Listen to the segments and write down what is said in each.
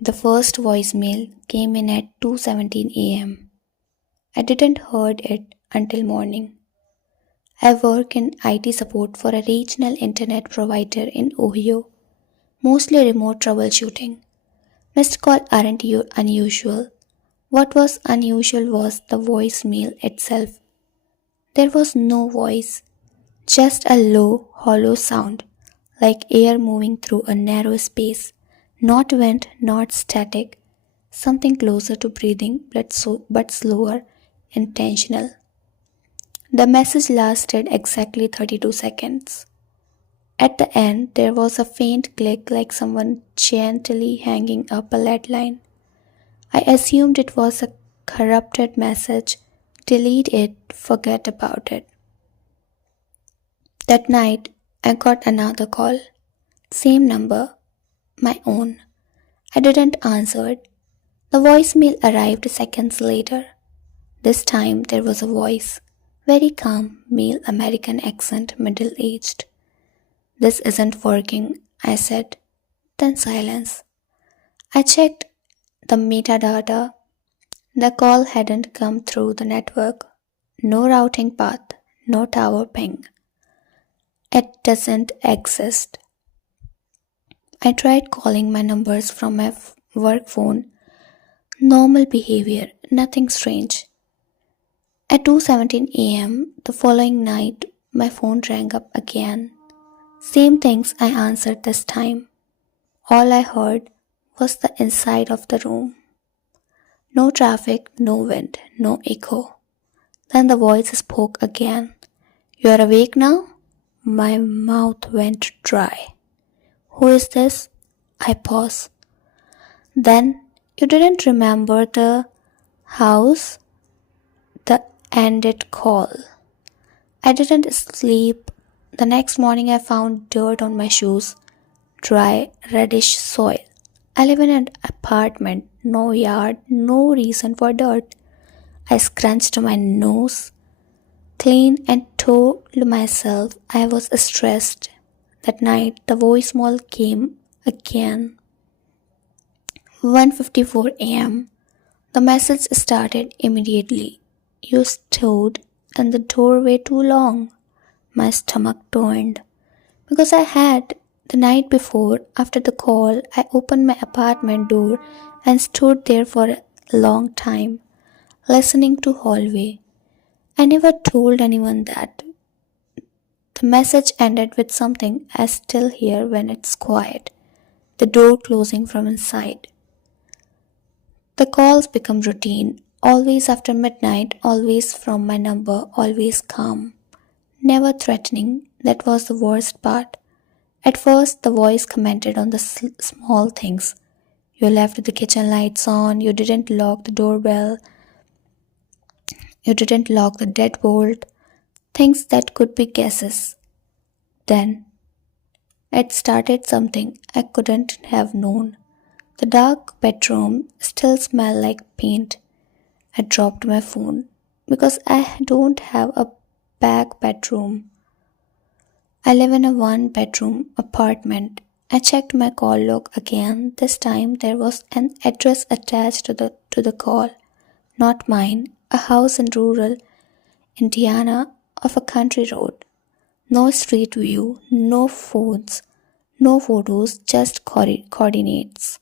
The first voicemail came in at 2:17 a.m. I didn't heard it until morning. I work in IT support for a regional internet provider in Ohio, mostly remote troubleshooting. Missed calls aren't unusual. What was unusual was the voicemail itself. There was no voice, just a low, hollow sound, like air moving through a narrow space. Not wind, not static, something closer to breathing but slower, intentional. The message lasted exactly 32 seconds. At the end, there was a faint click like someone gently hanging up a lead line. I assumed it was a corrupted message. Delete it, forget about it. That night, I got another call. Same number, my own. I didn't answer it. The voicemail arrived seconds later. This time there was a voice. Very calm, male American accent, middle aged. This isn't working, I said. Then silence. I checked the metadata. The call hadn't come through the network. No routing path, no tower ping. It doesn't exist. I tried calling my numbers from my work phone. Normal behavior, nothing strange. At 2:17 a.m. the following night, my phone rang up again. Same things I answered this time. All I heard was the inside of the room. No traffic, no wind, no echo. Then the voice spoke again. You are awake now? My mouth went dry. Who is this? I paused. Then, you didn't remember the house? The ended call. I didn't sleep. The next morning I found dirt on my shoes, dry, reddish soil. I live in an apartment, no yard, no reason for dirt. I scrunched my nose clean and told myself I was stressed. That night the voicemail came again. 1:54 a.m. The message started immediately. You stood in the doorway too long. My stomach turned. Because I had. The night before, after the call, I opened my apartment door and stood there for a long time, listening to hallway. I never told anyone that. The message ended with something I still hear when it's quiet, the door closing from inside. The calls become routine, always after midnight, always from my number, always calm. Never threatening, that was the worst part. At first, the voice commented on the small things. You left the kitchen lights on, you didn't lock the doorbell, you didn't lock the deadbolt, things that could be guesses. Then, it started something I couldn't have known. The dark bedroom still smelled like paint. I dropped my phone because I don't have a back bedroom. I live in a one-bedroom apartment. I checked my call log again. This time there was an address attached to the call, not mine. A house in rural Indiana off a country road. No street view, no phones, no photos, just coordinates.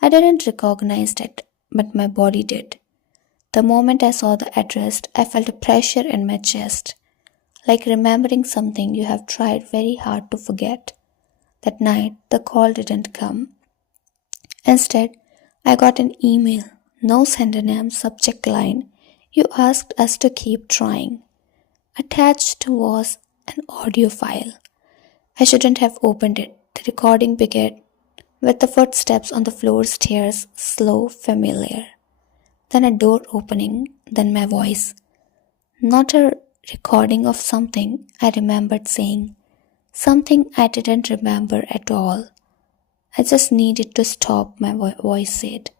I didn't recognize it, but my body did. The moment I saw the address, I felt a pressure in my chest, like remembering something you have tried very hard to forget. That night, the call didn't come. Instead, I got an email, no sender name, subject line. You asked us to keep trying. Attached was an audio file. I shouldn't have opened it. The recording began with the footsteps on the floor stairs, slow, familiar. Then a door opening, then my voice. Not a recording of something I remembered saying, something I didn't remember at all. I just needed to stop, my voice said.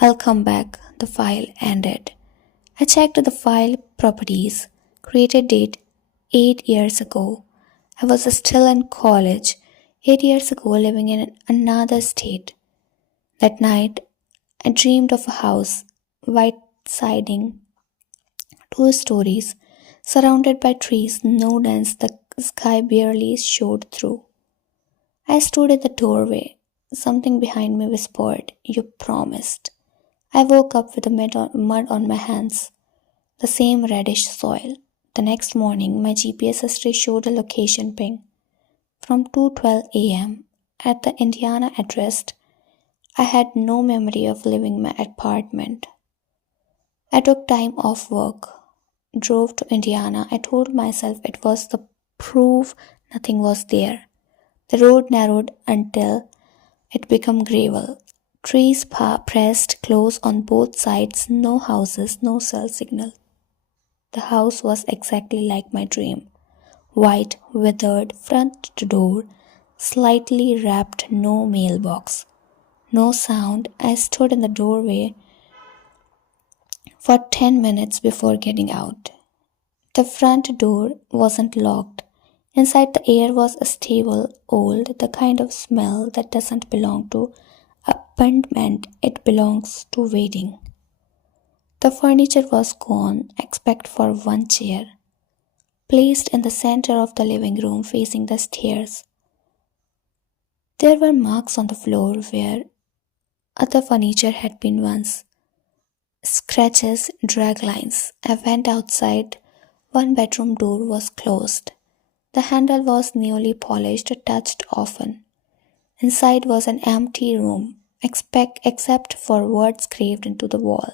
I'll come back, the file ended. I checked the file properties, created date 8 years ago. I was still in college, 8 years ago living in another state. That night, I dreamed of a house, white siding, two stories, surrounded by trees, no dents the sky barely showed through. I stood at the doorway. Something behind me whispered, "You promised." I woke up with the mud on my hands, the same reddish soil. The next morning, my GPS history showed a location ping from 2:12 a.m. at the Indiana address. I had no memory of leaving my apartment. I took time off work, drove to Indiana. I told myself it was the proof nothing was there. The road narrowed until it became gravel. Trees pressed close on both sides, no houses, no cell signal. The house was exactly like my dream. White, withered front door, slightly wrapped, no mailbox. No sound. I stood in the doorway for 10 minutes before getting out. The front door wasn't locked. Inside, the air was stable, old, the kind of smell that doesn't belong to abandonment, it belongs to waiting. The furniture was gone, except for one chair, placed in the center of the living room facing the stairs. There were marks on the floor where other furniture had been once. Scratches, drag lines. I went outside. One bedroom door was closed. The handle was newly polished, touched often. Inside was an empty room, except for words carved into the wall.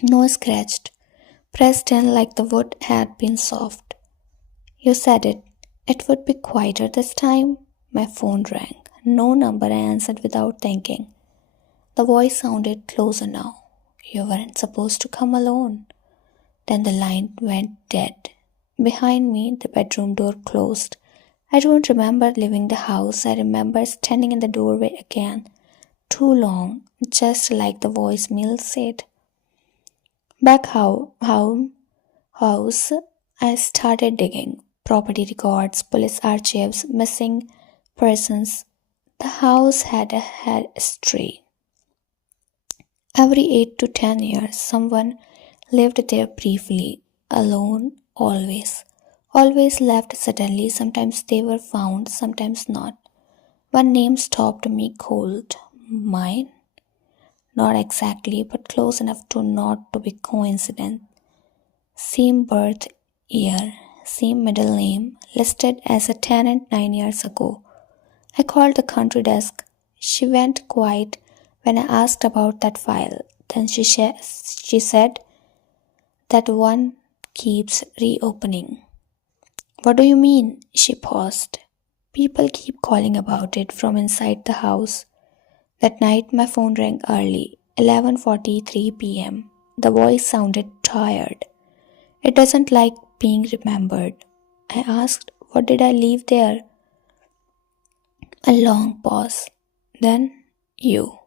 No scratched, pressed in like the wood had been soft. "You said it. It would be quieter this time." My phone rang. No number, I answered without thinking. The voice sounded closer now. "You weren't supposed to come alone." Then the line went dead. Behind me, the bedroom door closed. I don't remember leaving the house. I remember standing in the doorway again. Too long, just like the voicemail said. Back house, I started digging. Property records, police archives, missing persons. The house had a history. Every 8 to 10 years, someone lived there briefly, alone, always. Always left suddenly. Sometimes they were found, sometimes not. One name stopped me cold. Mine? Not exactly, but close enough to not to be coincidence. Same birth year, same middle name, listed as a tenant 9 years ago. I called the country desk. She went quiet when I asked about that file. Then she said, "That one keeps reopening." "What do you mean?" She paused. "People keep calling about it from inside the house." That night my phone rang early, 11:43 p.m. The voice sounded tired. "It doesn't like being remembered." I asked, "What did I leave there?" A long pause. Then, "You."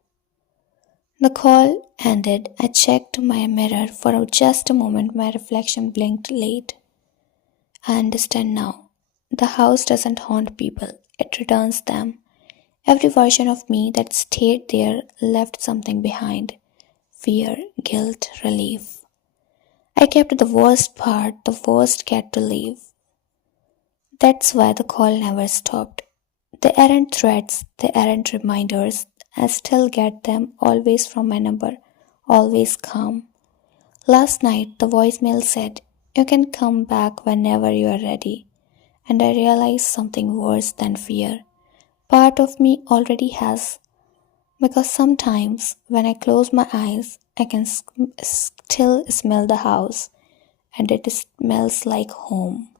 The call ended. I checked my mirror for just a moment. My reflection blinked late. I understand now. The house doesn't haunt people, it returns them. Every version of me that stayed there left something behind: fear, guilt, relief. I kept the worst part, the worst cat to leave. That's why the call never stopped. They aren't threats, they aren't reminders. I still get them, always from my number, always calm. Last night, the voicemail said, "You can come back whenever you are ready." And I realized something worse than fear. Part of me already has, because sometimes when I close my eyes, I can still smell the house, and it smells like home.